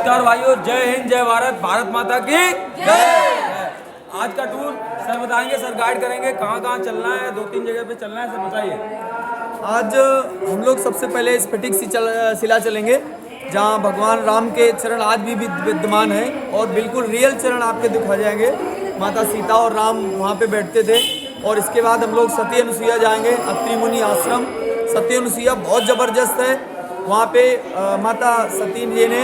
नमस्कार भाइयों, जय हिंद, जय भारत, भारत माता की जय। आज का टूर सर बताएंगे, सर गाइड करेंगे कहाँ कहाँ चलना है, 2-3 जगह पे चलना है, सर बताइए। आज हम लोग सबसे पहले स्फटिक शिला चलेंगे, जहाँ भगवान राम के चरण आज भी विद्यमान है और बिल्कुल रियल चरण आपके दिखा जाएंगे। माता सीता और राम वहाँ पे बैठते थे। और इसके बाद हम लोग सती अनुसुईया जाएंगे, अत्रि मुनि आश्रम। सती अनुसुईया बहुत ज़बरदस्त है। वहाँ पे माता सती जी ने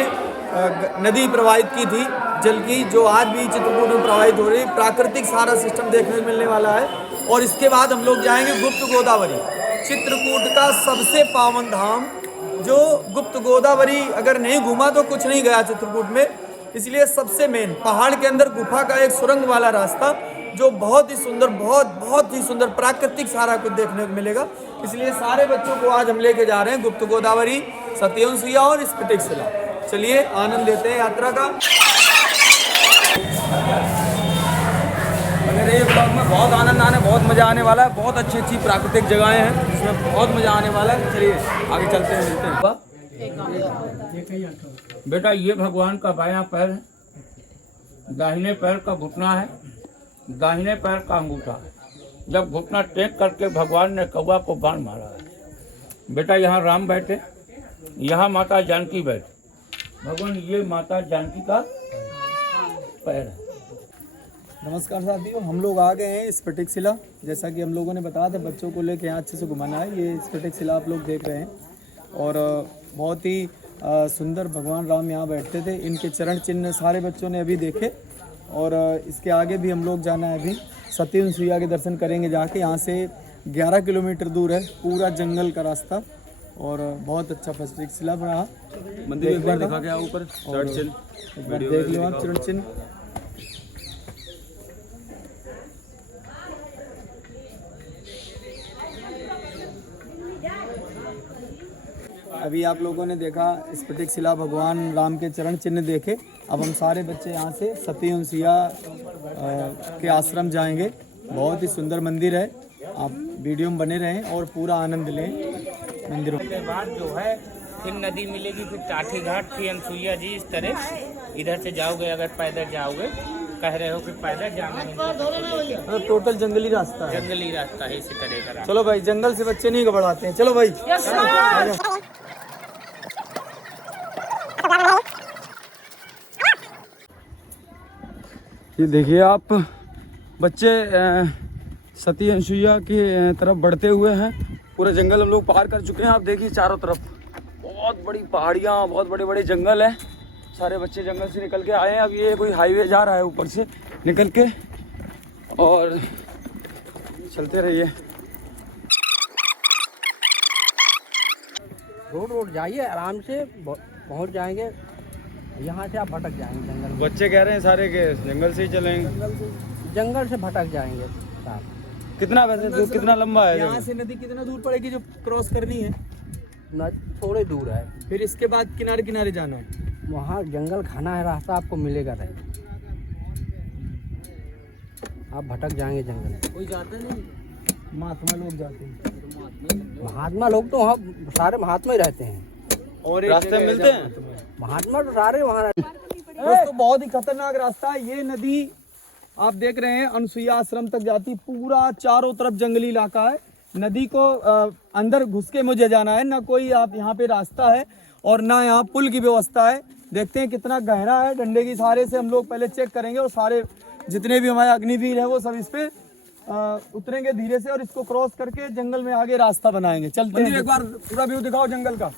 नदी प्रवाहित की थी जल की, जो आज भी चित्रकूट में प्रवाहित हो रही है। प्राकृतिक सारा सिस्टम देखने को मिलने वाला है। और इसके बाद हम लोग जाएंगे गुप्त गोदावरी, चित्रकूट का सबसे पावन धाम। जो गुप्त गोदावरी अगर नहीं घूमा तो कुछ नहीं गया चित्रकूट में। इसलिए सबसे मेन पहाड़ के अंदर गुफा का एक सुरंग वाला रास्ता, जो बहुत ही सुंदर, बहुत ही सुंदर, प्राकृतिक सारा कुछ देखने को मिलेगा। इसलिए सारे बच्चों को आज हम लेके जा रहे हैं गुप्त गोदावरी, सती अनुसुईया और स्फटिक शिला। चलिए आनंद लेते हैं यात्रा का। अगर ये ब्लॉग में बहुत आनंद आने, बहुत मज़ा आने वाला है। बहुत अच्छी अच्छी प्राकृतिक जगहें हैं जिसमें बहुत मज़ा आने वाला है। चलिए आगे चलते हैं, मिलते हैं। बेटा ये भगवान का बायां पैर है, दाहिने पैर का घुटना है, दाहिने पैर का अंगूठा। जब घुटना टेक करके भगवान ने कौवा को बाण मारा है। बेटा यहाँ राम बैठे, यहाँ माता जानकी बैठे। भगवान ये माता जानकी का पैर है। नमस्कार साथियों, हम लोग आ गए हैं स्फटिक शिला। जैसा कि हम लोगों ने बताया था बच्चों को लेके यहाँ अच्छे से घुमाना है। ये स्फटिक शिला आप लोग देख रहे हैं और बहुत ही सुंदर भगवान राम यहाँ बैठते थे। इनके चरण चिन्ह सारे बच्चों ने अभी देखे। और इसके आगे भी हम लोग जाना है। अभी सती अनुसुईया के दर्शन करेंगे जाके। यहाँ से 11 किलोमीटर दूर है, पूरा जंगल का रास्ता। और बहुत अच्छा स्फटिक शिला बना। मंदिर एक बार दिखा गया ऊपर चरण चिन्ह, देख लो आप चरण चिन्ह। अभी आप लोगों ने देखा स्फटिक शिला, भगवान राम के चरण चिन्ह देखे। अब हम सारे बच्चे यहाँ से सती अनुसुईया के आश्रम जाएंगे। बहुत ही सुंदर मंदिर है, आप वीडियो में बने रहें और पूरा आनंद लें मंदिरों के बाद जो है फिर नदी मिलेगी, फिर टाठी घाट, फिर अनुसुईया जी। इस तरह इधर से जाओगे, अगर पैदल जाओगे, कह रहे हो कि पैदल जाना है, मतलब टोटल जंगली रास्ता है। जंगली रास्ता है इसी तरह का। चलो भाई, जंगल से बच्चे नहीं घबराते हैं। चलो भाई। ये देखिए आप, बच्चे सती अनुसुईया की तरफ बढ़ते हुए हैं। पूरा जंगल हम लोग पार कर चुके हैं। आप देखिए चारों तरफ बहुत बड़ी पहाड़ियाँ, बहुत बड़े बड़े जंगल हैं। सारे बच्चे जंगल से निकल के आए हैं। अब ये कोई हाईवे जा रहा है ऊपर से निकल के, और चलते रहिए। रोड जाइए, आराम से पहुंच जाएंगे। यहाँ से आप भटक जाएंगे जंगल में। बच्चे कह रहे हैं सारे के जंगल से ही चलेंगे। जंगल से भटक जाएंगे साहब। कितना वैसे दूर, कितना लंबा है यहाँ से? नदी कितना दूर पड़ेगी जो क्रॉस करनी है? न थोड़े दूर है। फिर इसके बाद किनारे किनारे जाना है। वहाँ जंगल खाना है, रास्ता आपको मिलेगा नहीं, आप भटक जाएंगे जंगल में। कोई जाते नहीं, महात्मा लोग जाते हैं। महात्मा लोग तो वहाँ सारे महात्मा ही रहते हैं। और रास्ते में मिलते हैं महात्मा तो सारे वहाँ रहते हैं। दोस्तों बहुत ही खतरनाक रास्ता है। ये नदी आप देख रहे हैं अनुसुईया आश्रम तक जाती, पूरा चारों तरफ जंगली इलाका है। नदी को अंदर घुस के मुझे जाना है, ना कोई आप यहाँ पे रास्ता है और ना यहाँ पुल की व्यवस्था है। देखते हैं कितना गहरा है। डंडे की सहारे से हम लोग पहले चेक करेंगे और सारे जितने भी हमारे अग्निवीर है वो सब इस पे उतरेंगे धीरे से और इसको क्रॉस करके जंगल में आगे रास्ता बनाएंगे। चलते हैं। एक बार पूरा व्यू दिखाओ जंगल का,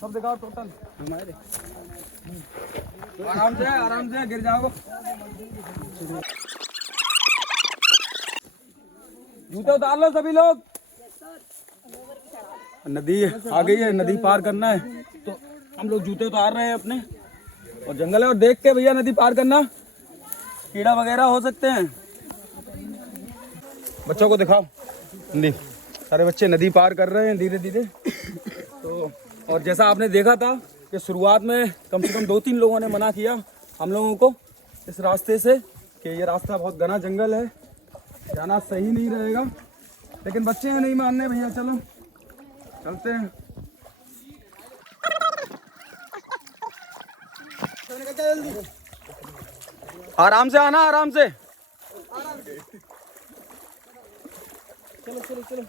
सब दिखाओ टोटल। आराम से गिर जाओ। जूते उतार लो सभी लोग। नदी आ गई है, नदी पार करना है तो हम लोग जूते उतार रहे हैं अपने। और जंगल है, और देख के भैया नदी पार करना, कीड़ा वगैरह हो सकते हैं। बच्चों को दिखाओ नदी। सारे बच्चे नदी पार कर रहे हैं धीरे धीरे। तो और जैसा आपने देखा था कि शुरुआत में कम से कम 2-3 लोगों ने मना किया हम लोगों को इस रास्ते से कि ये रास्ता बहुत घना जंगल है, जाना सही नहीं रहेगा। लेकिन बच्चे नहीं मानने भैया, चलो चलते हैं। आराम से आना, आराम से। चलो चलो चलो।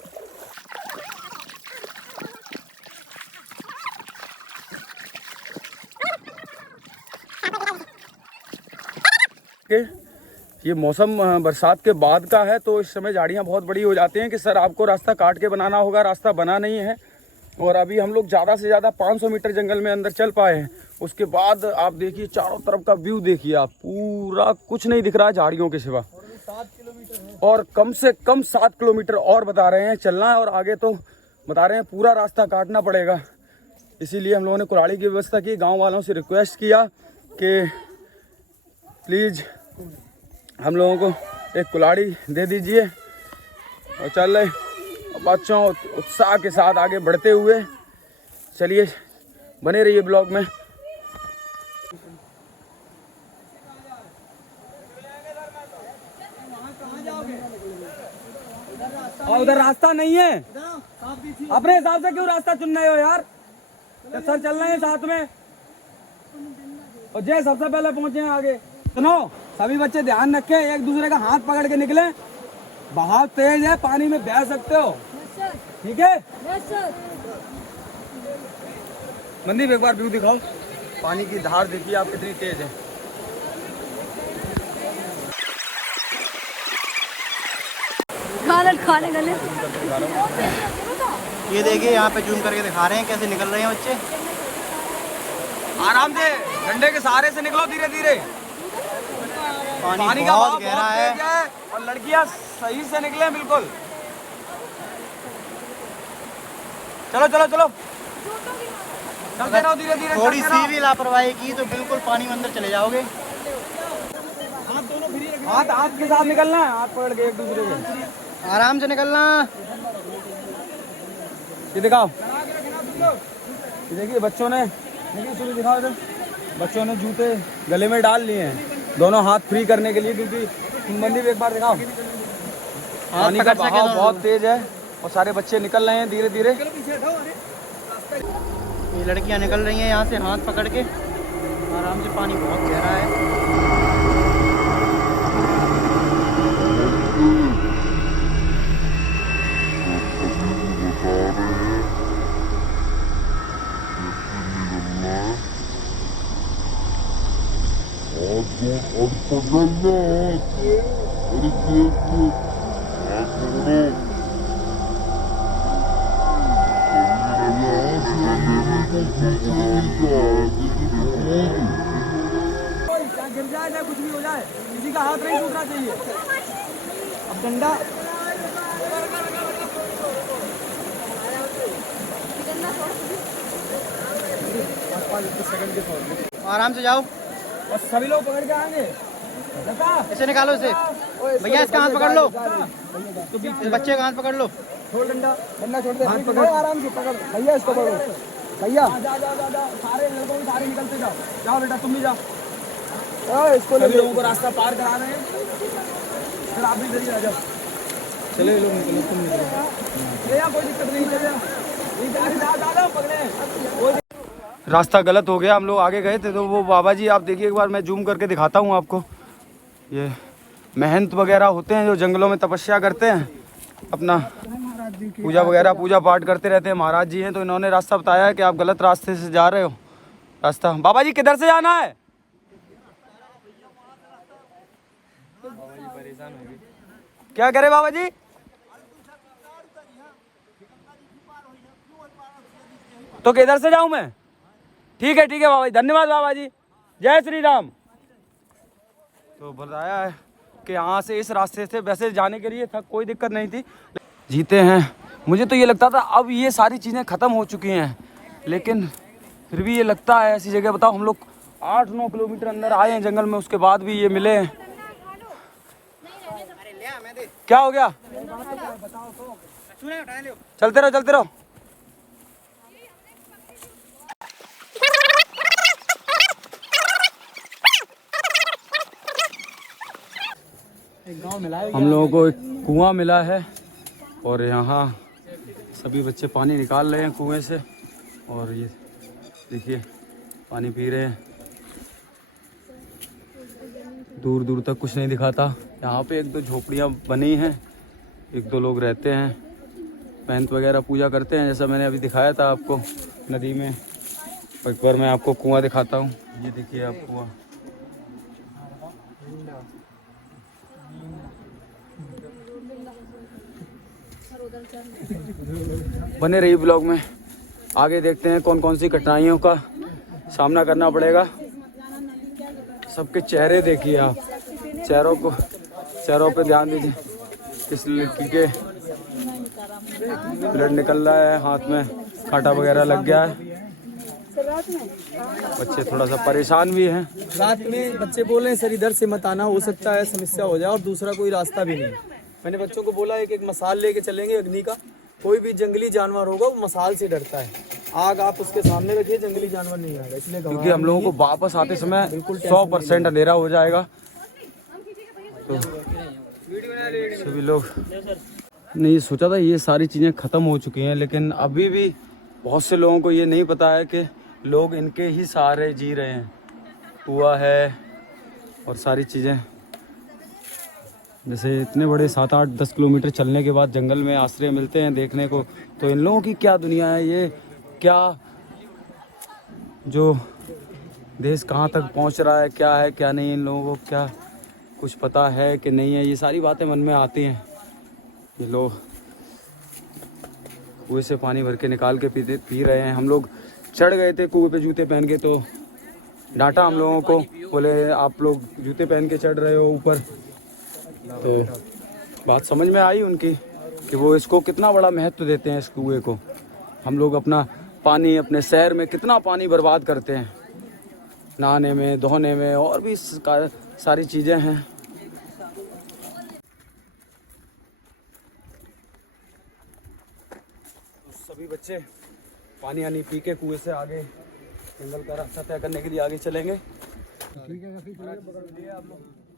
ये मौसम बरसात के बाद का है, तो इस समय झाड़ियाँ बहुत बड़ी हो जाती हैं कि सर आपको रास्ता काट के बनाना होगा, रास्ता बना नहीं है। और अभी हम लोग ज़्यादा से ज़्यादा 500 मीटर जंगल में अंदर चल पाए हैं। उसके बाद आप देखिए चारों तरफ का व्यू देखिए आप, पूरा कुछ नहीं दिख रहा है झाड़ियों के सिवा। 7 किलोमीटर और कम से कम 7 किलोमीटर और बता रहे हैं चलना है, और आगे तो बता रहे हैं पूरा रास्ता काटना पड़ेगा। इसीलिए हम लोगों ने कुल्हाड़ी की व्यवस्था की, गाँव वालों से रिक्वेस्ट किया कि प्लीज़ हम लोगों को एक कुल्हाड़ी दे दीजिए। और चल रहे बच्चों उत्साह के साथ आगे बढ़ते हुए, चलिए बने रहिए ब्लॉग में। और उधर रास्ता नहीं है, अपने हिसाब से क्यों रास्ता चुन रहे हो यार? तो सर चल रहे हैं साथ में, और जय सबसे पहले पहुंचे हैं आगे। सुनो सभी बच्चे ध्यान रखें, एक दूसरे का हाथ पकड़ के निकले। बहाव तेज है, पानी में बह सकते हो, ठीक है? मनदीप एक बार व्यू दिखाओ, पानी की धार देखिए आप कितनी तेज है। खाने गले। ये देखिए यहाँ पे जूम करके दिखा रहे हैं कैसे निकल रहे हैं बच्चे। आराम से डंडे के सहारे से निकलो, धीरे धीरे। पानी का बहुत बहाव गहरा बहुत है। तेज है, और लड़कियां सही से निकले बिल्कुल। चलो चलो चलो, चलते रहो धीरे धीरे। थोड़ी सी भी लापरवाही की तो बिल्कुल पानी में अंदर चले जाओगे। हाथ हाथ के साथ निकलना है, हाथ पकड़ के एक दूसरे के। आराम से निकलना। ये दिखाओ, ये देखिए बच्चों ने, देखिए शुरू दिखाओ इधर, बच्चों ने जूते गले में डाल लिए हैं, दोनों हाथ फ्री करने के लिए, क्योंकि मंदिर एक बार दिखाओ, पानी का बहाव बहुत तेज है और सारे बच्चे निकल रहे हैं धीरे धीरे। ये लड़कियां निकल रही हैं यहाँ से हाथ पकड़ के आराम से। पानी बहुत गहरा है। गिर जाए चाहे कुछ भी हो जाए, किसी का हाथ नहीं टूटना चाहिए। अब डंडा आराम से जाओ, और सभी लोग पकड़ के आएंगे। इसे निकालो इसे। भैया इसका हाथ पकड़ लो, इस बच्चे का हाथ पकड़ लो। छोड़ डंडा, डंडा छोड़ दे, हाथ पकड़ आराम से पकड़। भैया इसको पकड़ो, भैया जा जा जा जा, सारे लड़कों भी सारे निकलते जाओ। जाओ बेटा तुम भी जाओ, इसको सभी लोगों को रास्ता पार करा रहे हैं। फिर आप भी जल्दी आ जाओ। चले लोग निकलो, तुम निकलो, कोई दिक्कत नहीं, चले पकड़े। रास्ता गलत हो गया, हम लोग आगे गए थे तो वो बाबा जी, आप देखिए एक बार मैं जूम करके दिखाता हूँ आपको। ये महंत वगैरह होते हैं जो जंगलों में तपस्या करते हैं, अपना पूजा वगैरह पूजा पाठ करते रहते हैं, महाराज जी हैं। तो इन्होंने रास्ता बताया है कि आप गलत रास्ते से जा रहे हो। रास्ता बाबा जी किधर से जाना है? क्या करे बाबा जी? तो किधर से जाऊं मैं? ठीक है बाबा जी, धन्यवाद बाबा जी, जय श्री राम। तो बताया है कि यहाँ से इस रास्ते से वैसे जाने के लिए था, कोई दिक्कत नहीं थी। जीते हैं, मुझे तो ये लगता था अब ये सारी चीज़ें ख़त्म हो चुकी हैं, लेकिन फिर भी ये लगता है ऐसी जगह। बताओ हम लोग 8-9 किलोमीटर अंदर आए हैं जंगल में, उसके बाद भी ये मिले हैं। क्या हो गया? चलते रहो चलते रहो। हम लोगों को एक कुआं मिला है और यहाँ सभी बच्चे पानी निकाल रहे हैं कुएं से, और ये देखिए पानी पी रहे हैं। दूर दूर तक कुछ नहीं दिखाता। यहाँ पे एक दो झोपड़ियाँ बनी हैं, एक दो लोग रहते हैं, महंत वगैरह पूजा करते हैं, जैसा मैंने अभी दिखाया था आपको नदी में। और एक बार मैं आपको कुआं दिखाता हूँ। ये देखिए आप कुआं। बने रही ब्लॉग में, आगे देखते हैं कौन कौन सी कठिनाइयों का सामना करना पड़ेगा। सबके चेहरे देखिए आप, चेहरों पे ध्यान दीजिए। इस लड़की के ब्लड निकल रहा है, हाथ में कांटा वगैरह लग गया है। बच्चे थोड़ा सा परेशान भी हैं। रात में बच्चे बोल रहे हैं सर इधर से मत आना, हो सकता है समस्या हो जाए, और दूसरा कोई रास्ता भी नहीं। मैंने बच्चों को बोला एक मसाल लेके चलेंगे अग्नि का। कोई भी जंगली जानवर होगा वो मसाल से डरता है। आग आप उसके सामने रखिए, जंगली जानवर नहीं आएगा। इसलिए क्योंकि हम लोगों को वापस आते समय 100% अंधेरा हो जाएगा। तो सभी लोग नहीं सोचा था ये सारी चीज़ें ख़त्म हो चुकी हैं, लेकिन अभी भी बहुत से लोगों को ये नहीं पता है कि लोग इनके ही सहारे जी रहे हैं। कुआं है और सारी चीज़ें, जैसे इतने बड़े 7, 8, 10 किलोमीटर चलने के बाद जंगल में आश्रय मिलते हैं देखने को, तो इन लोगों की क्या दुनिया है, ये क्या जो देश कहाँ तक पहुँच रहा है, क्या है क्या नहीं, इन लोगों को क्या कुछ पता है कि नहीं है, ये सारी बातें मन में आती हैं। ये लोग कुएं से पानी भर के निकाल के पी रहे हैं। हम लोग चढ़ गए थे कुएं पे जूते पहन के, तो डांटा हम लोगों को, बोले आप लोग जूते पहन के चढ़ रहे हो ऊपर। तो बात समझ में आई उनकी कि वो इसको कितना बड़ा महत्व देते हैं इस कुएं को। हम लोग अपना पानी, अपने शहर में कितना पानी बर्बाद करते हैं, नहाने में, धोने में, और भी सारी चीज़ें हैं। सभी बच्चे पानी आनी पी के कुएं से आगे जंगल का रास्ता तय करने के लिए आगे चलेंगे।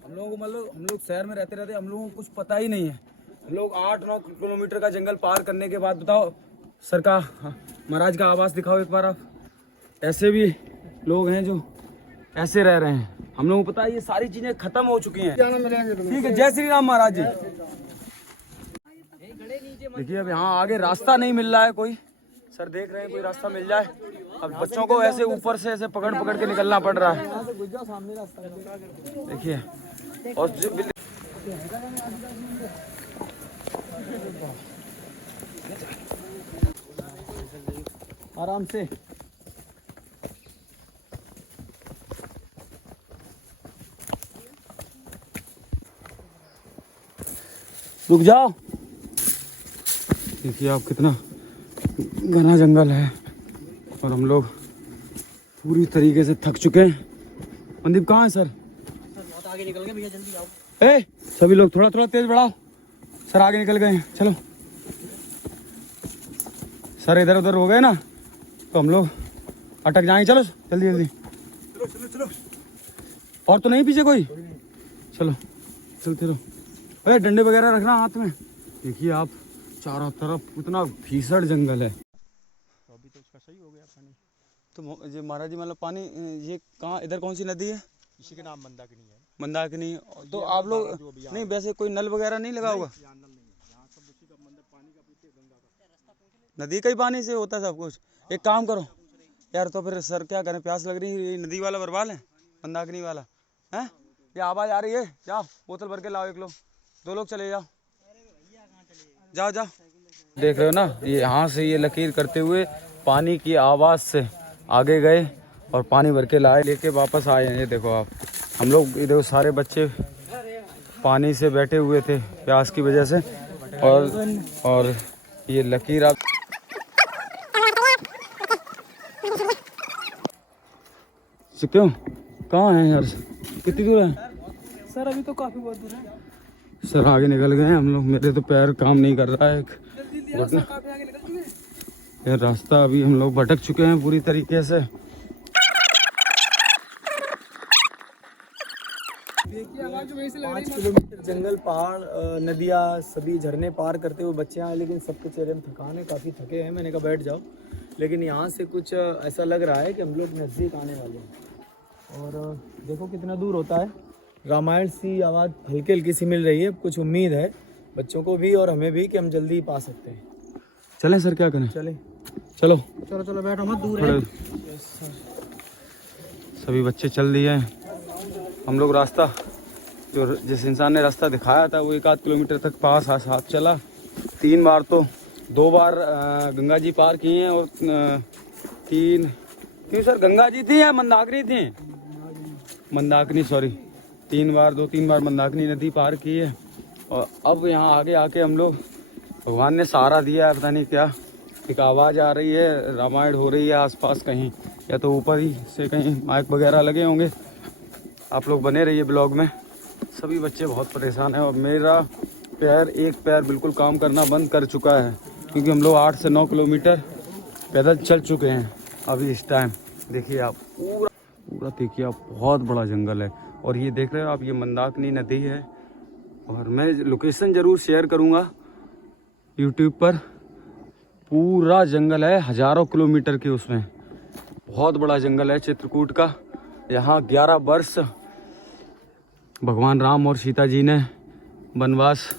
हम लोगों को मतलब हम लोग शहर में रहते हम लोगों को कुछ पता ही नहीं है। हम लोग 8-9 किलोमीटर का जंगल पार करने के बाद, बताओ सर का महाराज का आवास दिखाओ एक बार आप। ऐसे भी लोग हैं जो ऐसे रह रहे हैं। हम लोगों को पता है ये सारी चीजें खत्म हो चुकी हैं। ठीक है, जय श्री राम महाराज जी। देखिए अब यहाँ आगे रास्ता नहीं मिल रहा है कोई, सर देख रहे हैं कोई रास्ता मिल जाए। अब बच्चों को ऐसे ऊपर से ऐसे पकड़ पकड़ के निकलना पड़ रहा है, देखिए। और आराम से रुक जाओ। देखिए आप कितना घना जंगल है और हम लोग पूरी तरीके से थक चुके हैं। मनदीप कहाँ है सर? बहुत आगे निकल गए भैया, जल्दी आओ। ए सभी लोग थोड़ा थोड़ा तेज बढ़ाओ। सर आगे निकल गए हैं, चलो। सर इधर उधर हो गए ना तो हम लोग अटक जाएंगे। चलो जल्दी जल्दी, चलो चलो चलो। और तो नहीं पीछे कोई? चलो चलते रहो। अरे डंडे वगैरह रखना हाथ में। देखिए आप चारों तरफ इतना भीषण जंगल है। तो अभी तो इसका सही हो गया पानी। तो ये महाराज जी मतलब पानी ये कहाँ, इधर कौन सी नदी है? इसी के नाम मंदाकिनी है। मंदाकिनी। तो आप लोग नहीं वैसे कोई नल वगैरह नहीं लगा होगा? नदी का ही पानी से होता है सब कुछ। एक काम करो यार, तो फिर सर क्या करें, प्यास लग रही है। नदी वाला भरवा लें, मंदाकिनी वाला है। ये आवाज आ रही है, जाओ बोतल भर के लाओ। एक लोग, 2 लोग चले जाओ, जाओ जाओ। देख रहे हो ना, ये यहाँ से ये लकीर करते हुए पानी की आवाज़ से आगे गए और पानी भर के लाए, लेके वापस आए हैं। ये देखो आप, हम लोग इधर सारे बच्चे पानी से बैठे हुए थे प्यास की वजह से। और ये लकीर आप क्यों कहाँ हैं यार, कितनी दूर है सर? अभी तो काफी बहुत दूर है सर। आगे निकल गए हम लोग, मेरे तो पैर काम नहीं कर रहा है। यार रास्ता अभी हम लोग भटक चुके हैं पूरी तरीके से। 5 किलोमीटर जंगल, पहाड़, नदियाँ, सभी झरने पार करते हुए बच्चे आए, लेकिन सबके चेहरे में थकान है, काफ़ी थके हैं। मैंने कहा बैठ जाओ, लेकिन यहाँ से कुछ ऐसा लग रहा है कि हम लोग नज़दीक आने वाले हैं। और देखो कितना दूर होता है, रामायण सी आवाज़ हल्की हल्की सी मिल रही है। कुछ उम्मीद है बच्चों को भी और हमें भी कि हम जल्दी पा सकते हैं। चलें सर, क्या करें? चलें। चलो चलो चलो बैठो मत, दूर है। सभी बच्चे चल दिए हैं। हम लोग रास्ता जो जिस इंसान ने रास्ता दिखाया था वो 1-8 किलोमीटर तक पास साथ चला। 3 बार तो 2 बार गंगा जी पार किए हैं और 3 क्यों सर, गंगा जी थी या मंदाकिनी थी? मंदाकिनी, सॉरी। 3 बार 2-3 बार मंदाकिनी नदी पार की है। और अब यहाँ आगे आके हम लोग, भगवान ने सहारा दिया है, पता नहीं क्या, एक आवाज़ आ रही है, रामायण हो रही है आसपास कहीं, या तो ऊपर ही से कहीं माइक वगैरह लगे होंगे। आप लोग बने रहिए ब्लॉग में। सभी बच्चे बहुत परेशान हैं और मेरा एक पैर बिल्कुल काम करना बंद कर चुका है, क्योंकि हम लोग 8 से 9 किलोमीटर पैदल चल चुके हैं अभी इस टाइम। देखिए आप पूरा देखिए आप, बहुत बड़ा जंगल है। और ये देख रहे हो आप, ये मंदाकिनी नदी है। और मैं लोकेशन ज़रूर शेयर करूँगा यूट्यूब पर। पूरा जंगल है, हज़ारों किलोमीटर के, उसमें बहुत बड़ा जंगल है चित्रकूट का। यहाँ 11 वर्ष भगवान राम और सीता जी ने वनवास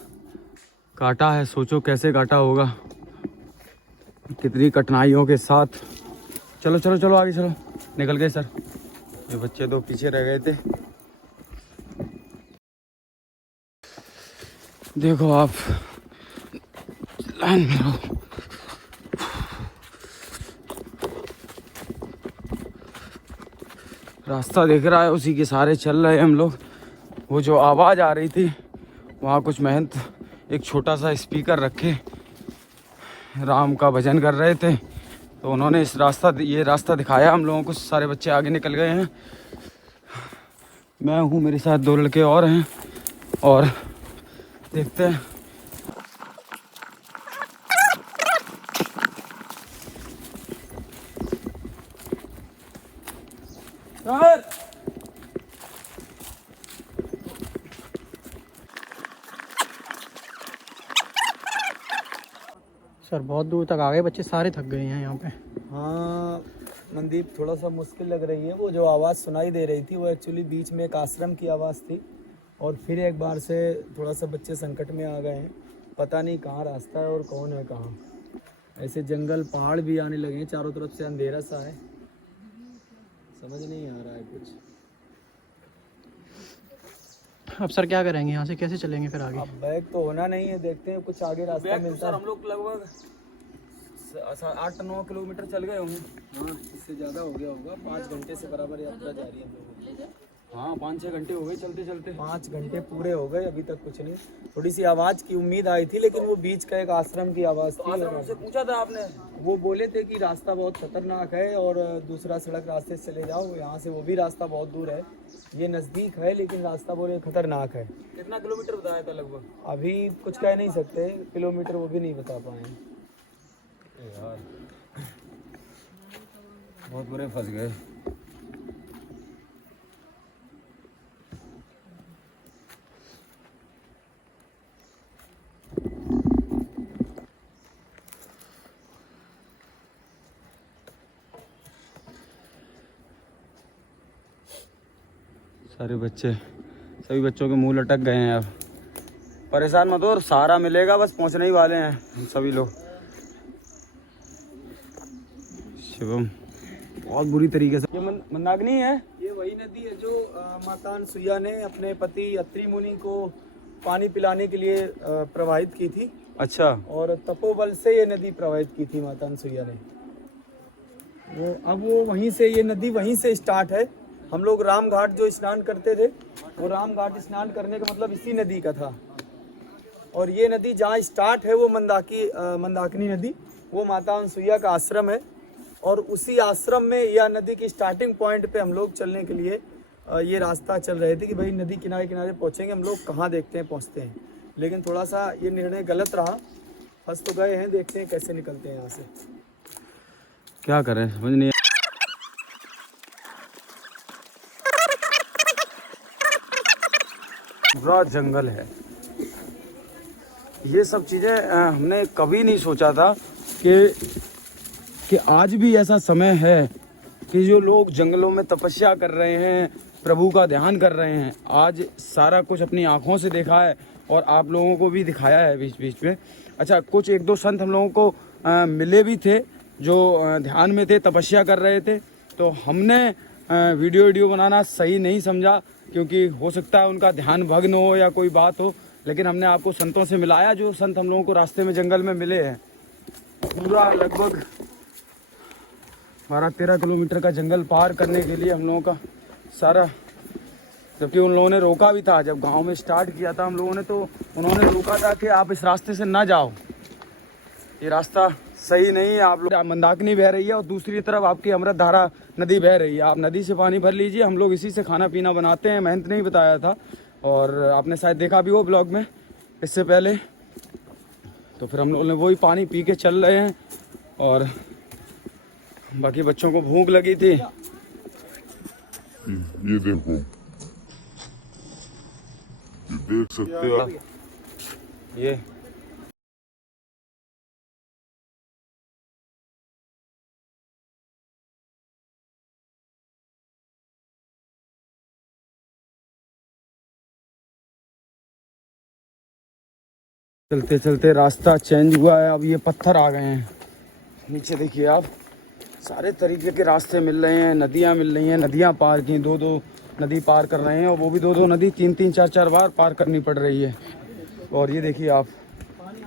काटा है। सोचो कैसे काटा होगा, कितनी कठिनाइयों के साथ। चलो चलो चलो आगे चलो। निकल गए सर, ये बच्चे 2 पीछे रह गए थे। देखो आप, लाइन में रहो। रास्ता दिख रहा है, उसी के सहारे चल रहे हैं हम लोग। वो जो आवाज़ आ रही थी, वहाँ कुछ महंत एक छोटा सा स्पीकर रखे राम का भजन कर रहे थे, तो उन्होंने ये रास्ता दिखाया हम लोगों को। सारे बच्चे आगे निकल गए हैं। मैं हूँ, मेरे साथ 2 लड़के और हैं, और देखते हैं। सर बहुत दूर तक आ गए, बच्चे सारे थक गए हैं यहाँ पे। हाँ मनदीप, थोड़ा सा मुश्किल लग रही है। वो जो आवाज़ सुनाई दे रही थी वो एक्चुअली बीच में एक आश्रम की आवाज़ थी, और फिर एक बार से थोड़ा सा बच्चे संकट में आ गए हैं। पता नहीं कहाँ रास्ता है और कौन है कहाँ। ऐसे जंगल पहाड़ भी आने लगे हैं, चारों तरफ से अंधेरा सा है, समझ नहीं आ रहा है कुछ। अब सर क्या करेंगे, यहाँ से कैसे चलेंगे फिर आगे? अब बैग तो होना नहीं है, देखते हैं कुछ आगे रास्ता मिलता है। हम लोग लगभग 8-9 किलोमीटर चल गए होंगे। हाँ, इससे ज़्यादा हो गया होगा। 5 घंटे से बराबर यात्रा जारी है हम लोगों की। हाँ 5-6 घंटे हो गए चलते चलते। 5 घंटे पूरे हो गए, अभी तक कुछ नहीं। थोड़ी सी आवाज़ की उम्मीद आई थी, लेकिन वो बीच का एक आश्रम की आवाज़ थी। उनसे पूछा था आपने? वो बोले थे कि रास्ता बहुत खतरनाक है और दूसरा सड़क रास्ते से चले जाओ, यहाँ से वो भी रास्ता बहुत दूर है। ये नज़दीक है लेकिन रास्ता बोले खतरनाक है। कितना किलोमीटर बताया था लगभग? अभी कुछ कह नहीं सकते, किलोमीटर वो भी नहीं बता पाए। यार बहुत बुरे फंस गए। सारे बच्चे, सभी बच्चों के मुंह लटक गए हैं। अब परेशान मत हो, और सहारा मिलेगा, बस पहुंचने ही वाले हैं हम सभी लोग। शिवम बहुत बुरी तरीके से, ये मंदाकिनी है। ये वही नदी है जो माता अनसुईया ने अपने पति अत्रि मुनि को पानी पिलाने के लिए प्रवाहित की थी। अच्छा, और तपोबल से ये नदी प्रवाहित की थी माता अनसुईया ने। वो वहीं से, ये नदी वहीं से स्टार्ट है। हम लोग राम घाट जो स्नान करते थे, वो राम घाट स्नान करने का मतलब इसी नदी का था। और ये नदी जहाँ स्टार्ट है वो मंदाकिनी नदी, वो माता अनसुईया का आश्रम है। और उसी आश्रम में या नदी की स्टार्टिंग पॉइंट पे हम लोग चलने के लिए ये रास्ता चल रहे थे कि भाई नदी किनारे किनारे पहुँचेंगे हम लोग, कहाँ देखते हैं पहुँचते हैं। लेकिन थोड़ा सा ये निर्णय गलत रहा, फंस तो गए हैं, देखते हैं कैसे निकलते हैं यहाँ से। क्या करें समझ नहीं। पूरा जंगल है। ये सब चीज़ें हमने कभी नहीं सोचा था कि आज भी ऐसा समय है कि जो लोग जंगलों में तपस्या कर रहे हैं, प्रभु का ध्यान कर रहे हैं, आज सारा कुछ अपनी आँखों से देखा है और आप लोगों को भी दिखाया है बीच बीच में। अच्छा, कुछ एक दो संत हम लोगों को मिले भी थे जो ध्यान में थे, तपस्या कर रहे थे। तो हमने वीडियो बनाना सही नहीं समझा, क्योंकि हो सकता है उनका ध्यान भग्न हो या कोई बात हो, लेकिन हमने आपको संतों से मिलाया जो संत हम लोगों को रास्ते में जंगल में मिले हैं। पूरा लगभग 12-13 किलोमीटर का जंगल पार करने के लिए हम लोगों का सारा, जबकि उन लोगों ने रोका भी था जब गांव में स्टार्ट किया था हम लोगों ने, तो उन्होंने रोका था कि आप इस रास्ते से ना जाओ, ये रास्ता सही नहीं है, आप लोग मंदाकिनी बह रही है और दूसरी तरफ आपकी अमृत धारा नदी बह रही है, आप नदी से पानी भर लीजिए। हम लोग इसी से खाना पीना बनाते हैं, महंत नहीं बताया था और आपने शायद देखा भी हो ब्लॉग में इससे पहले। तो फिर हम लोगों ने वही पानी पी के चल रहे हैं और बाकी बच्चों को भूख लगी थी। ये देखो, ये देख सकते हो आप, ये चलते चलते रास्ता चेंज हुआ है, अब ये पत्थर आ गए हैं। नीचे देखिए आप, सारे तरीके के रास्ते मिल रहे हैं, नदियाँ मिल रही हैं, नदियाँ पार की, दो नदी पार कर रहे हैं और वो भी दो नदी 3-3 4-4 बार पार करनी पड़ रही है। और ये देखिए आप,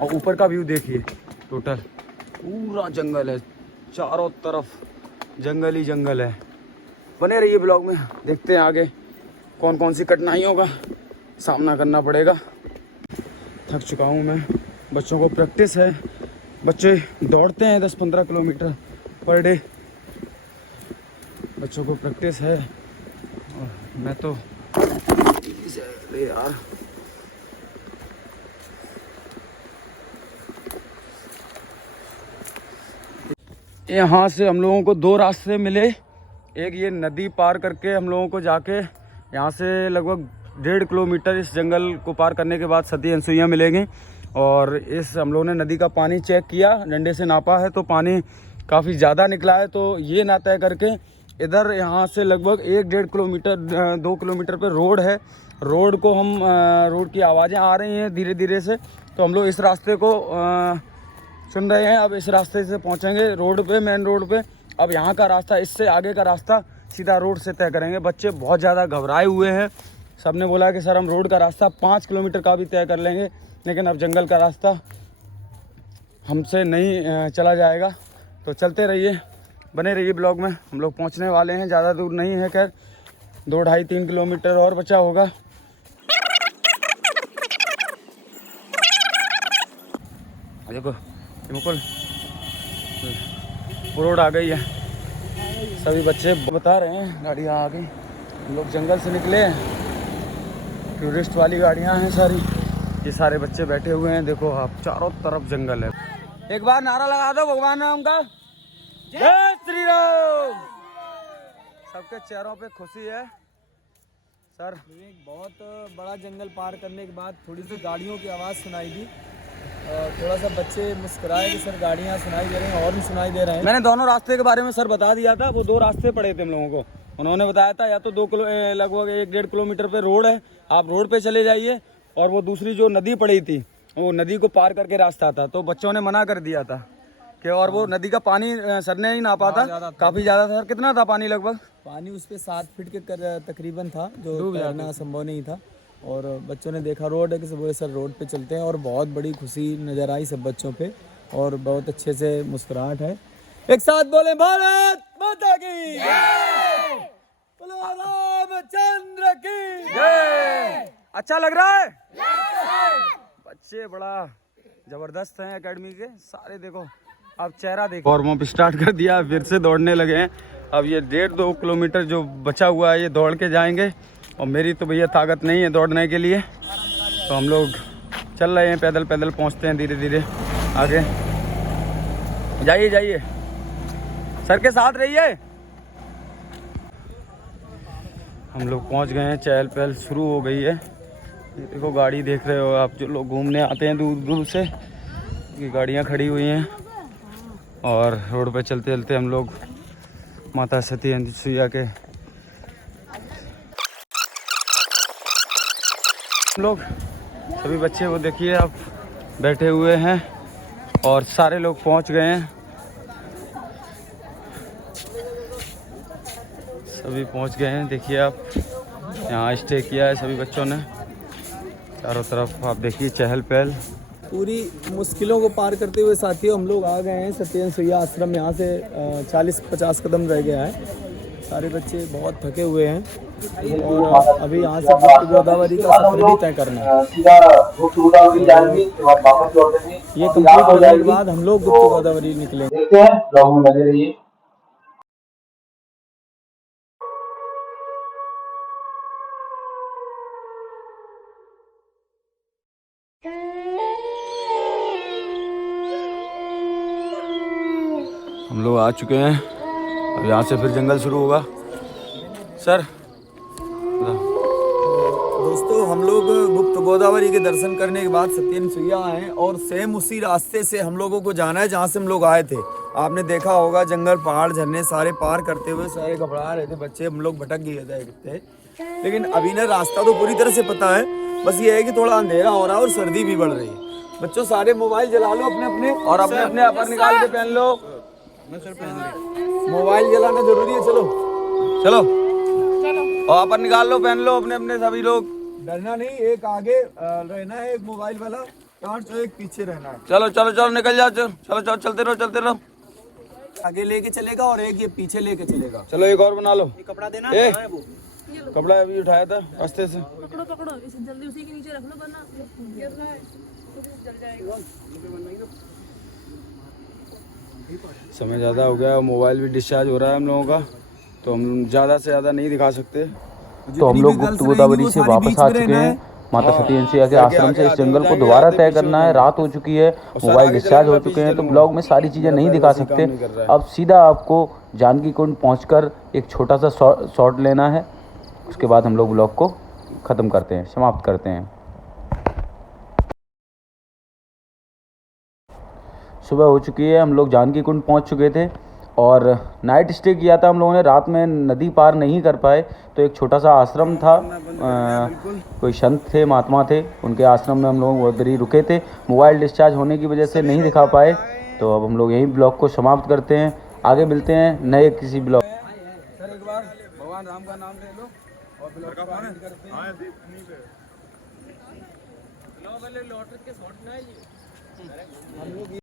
और ऊपर का व्यू देखिए, टोटल पूरा जंगल है, चारों तरफ जंगल ही जंगल है। बने रहिए ब्लॉग में, देखते हैं आगे कौन कौन सी कठिनाइयों का सामना करना पड़ेगा। थक चुका हूँ मैं, बच्चों को प्रैक्टिस है, बच्चे दौड़ते हैं 10-15 किलोमीटर पर डे, बच्चों को प्रैक्टिस है और मैं तो अरे यार यहाँ से हम लोगों को 2 रास्ते मिले। एक ये नदी पार करके हम लोगों को जाके यहाँ से लगभग 1.5 किलोमीटर इस जंगल को पार करने के बाद सती अनसुईया मिलेंगी। और इस हम लोगों ने नदी का पानी चेक किया, डंडे से नापा है तो पानी काफ़ी ज़्यादा निकला है। तो ये ना तय करके इधर यहाँ से लगभग 1-1.5 किलोमीटर 2 किलोमीटर पे रोड है, रोड को हम रोड की आवाज़ें आ रही हैं धीरे धीरे से, तो हम लोग इस रास्ते को सुन रहे हैं। अब इस रास्ते से पहुँचेंगे रोड पे, मेन रोड पे। अब यहाँ का रास्ता, इससे आगे का रास्ता सीधा रोड से तय करेंगे। बच्चे बहुत ज़्यादा घबराए हुए हैं, सब ने बोला कि सर हम रोड का रास्ता 5 किलोमीटर का भी तय कर लेंगे, लेकिन अब जंगल का रास्ता हमसे नहीं चला जाएगा। तो चलते रहिए, बने रहिए ब्लॉग में। हम लोग पहुंचने वाले हैं, ज़्यादा दूर नहीं है, खैर 2-2.5-3 किलोमीटर और बचा होगा। देखो मुकुल, रोड आ गई है, सभी बच्चे बता रहे हैं गाड़ियाँ आ गई। हम लोग जंगल से निकले हैं, टूरिस्ट वाली गाड़ियाँ हैं सारी, ये सारे बच्चे बैठे हुए हैं। देखो आप, चारों तरफ जंगल है। एक बार नारा लगा दो भगवान राम का, जय श्री राम। सबके चेहरों पे खुशी है। सर एक बहुत बड़ा जंगल पार करने के बाद थोड़ी सी गाड़ियों की आवाज़ सुनाई दी, थोड़ा सा बच्चे मुस्कुराए कि सर गाड़ियाँ सुनाई दे रही हैं और भी सुनाई दे रहे हैं। मैंने दोनों रास्ते के बारे में सर बता दिया था, वो 2 रास्ते पड़े थे हम लोगों को। उन्होंने बताया था या तो लगभग 1-1.5 किलोमीटर पे रोड है, आप रोड पे चले जाइए, और वो दूसरी जो नदी पड़ी थी वो नदी को पार करके रास्ता था। तो बच्चों ने मना कर दिया था कि, और वो नदी का पानी सर ने ही नापा था, काफ़ी ज़्यादा था। सर कितना था पानी? लगभग पानी उस पर 7 फीट के तकरीबन था, जो तैरना संभव नहीं था। और बच्चों ने देखा रोड है कि वो सर रोड पे चलते हैं, और बहुत बड़ी खुशी नज़र आई सब बच्चों पे, और बहुत अच्छे से मुस्कुराहट है। एक साथ बोले भारत माता की जय, बोलो रामचंद्र की जय। अच्छा लग रहा है? बच्चे बड़ा जबरदस्त हैं एकेडमी के सारे। देखो आप चेहरा देखो। वार्म अप स्टार्ट कर दिया, फिर से दौड़ने लगे हैं। अब ये 1.5-2 किलोमीटर जो बचा हुआ है ये दौड़ के जाएंगे, और मेरी तो भैया ताकत नहीं है दौड़ने के लिए, तो हम लोग चल रहे हैं, पैदल पैदल पहुंचते हैं धीरे धीरे आगे। जाइए जाइए, सर के साथ रहिए। हम लोग पहुंच गए हैं, चहल पहल शुरू हो गई है। ये देखो गाड़ी देख रहे हो आप, जो लोग घूमने आते हैं दूर दूर से, ये गाड़ियां खड़ी हुई हैं। और रोड पे चलते चलते हम लोग माता सती सुइया के लोग सभी बच्चे वो देखिए आप बैठे हुए हैं और सारे लोग पहुंच गए हैं, सभी पहुंच गए हैं। देखिए आप यहाँ स्टे किया है सभी बच्चों ने, चारों तरफ आप देखिए चहल पहल। पूरी मुश्किलों को पार करते हुए साथियों हम लोग आ गए हैं सत्येंद्र सुइया आश्रम। यहाँ से 40-50 कदम रह गया है। सारे बच्चे बहुत थके हुए हैं और अभी यहाँ से गुप्त गोदावरी का सफर भी तय करना है। ये कंप्लीट होने के बाद हम लोग गुप्त गोदावरी निकलेंगे। हम लोग आ चुके हैं, अब यहाँ से फिर जंगल शुरू होगा। सर दोस्तों हम लोग गुप्त गोदावरी के दर्शन करने के बाद सत्येंद्र सुइया आए और सेम उसी रास्ते से हम लोगों को जाना है जहाँ से हम लोग आए थे। आपने देखा होगा जंगल पहाड़ झरने सारे पार करते हुए सारे घबरा रहे थे बच्चे, हम लोग भटक गए थे। लेकिन अभी ना रास्ता तो पूरी तरह से पता है, बस ये है कि थोड़ा अंधेरा हो रहा है और सर्दी भी बढ़ रही है। बच्चों सारे मोबाइल जला लो अपने अपने और अपने अपने अपर निकाल के पहन लो। मोबाइल जलाना जरूरी है। चलो चलो और अपर निकाल लो, पहन लो अपने अपने सभी लोग। डरना नहीं, एक आगे रहना है, एक मोबाइल वाला टॉर्च, एक पीछे रहना है। चलो चलो चलो निकल जाओ, चलो चलो चलते रहो चलते रहो। आगे लेके चलेगा और एक ये पीछे लेके चलेगा। चलो एक और बना लो। कपड़ा देना कपड़ा अभी उठाया था रास्ते से। पकड़ो पकड़ो इसे जल्दी उसी के नीचे रख लो वरना गिरना है तो जल जाएगा। समय ज़्यादा हो गया और मोबाइल भी डिस्चार्ज हो रहा है हम लोगों का, तो हम ज़्यादा से ज़्यादा नहीं दिखा सकते। तो हम लोग गुप्त गोदावरी से वापस आ चुके हैं माता सती सुइया के आश्रम से। इस जंगल को दोबारा तय करना है, रात हो चुकी है, मोबाइल डिस्चार्ज हो चुके हैं, तो ब्लॉग में सारी चीज़ें नहीं दिखा सकते। अब सीधा आपको जानकी कुंड पहुंचकर एक छोटा सा शॉट लेना है, उसके बाद हम लोग ब्लॉग को ख़त्म करते हैं, समाप्त करते हैं। सुबह हो चुकी है, हम लोग जानकी कुंड पहुंच चुके थे और नाइट स्टे किया था हम लोगों ने। रात में नदी पार नहीं कर पाए, तो एक छोटा सा आश्रम था, कोई संत थे, महात्मा थे, उनके आश्रम में हम लोग उधर ही रुके थे। मोबाइल डिस्चार्ज होने की वजह से नहीं दिखा पाए, तो अब हम लोग यहीं ब्लॉग को समाप्त करते हैं। आगे मिलते हैं नए किसी ब्लॉग। सर एक बार भगवान राम का नाम ले लो और ब्लॉग का पालन करते हैं।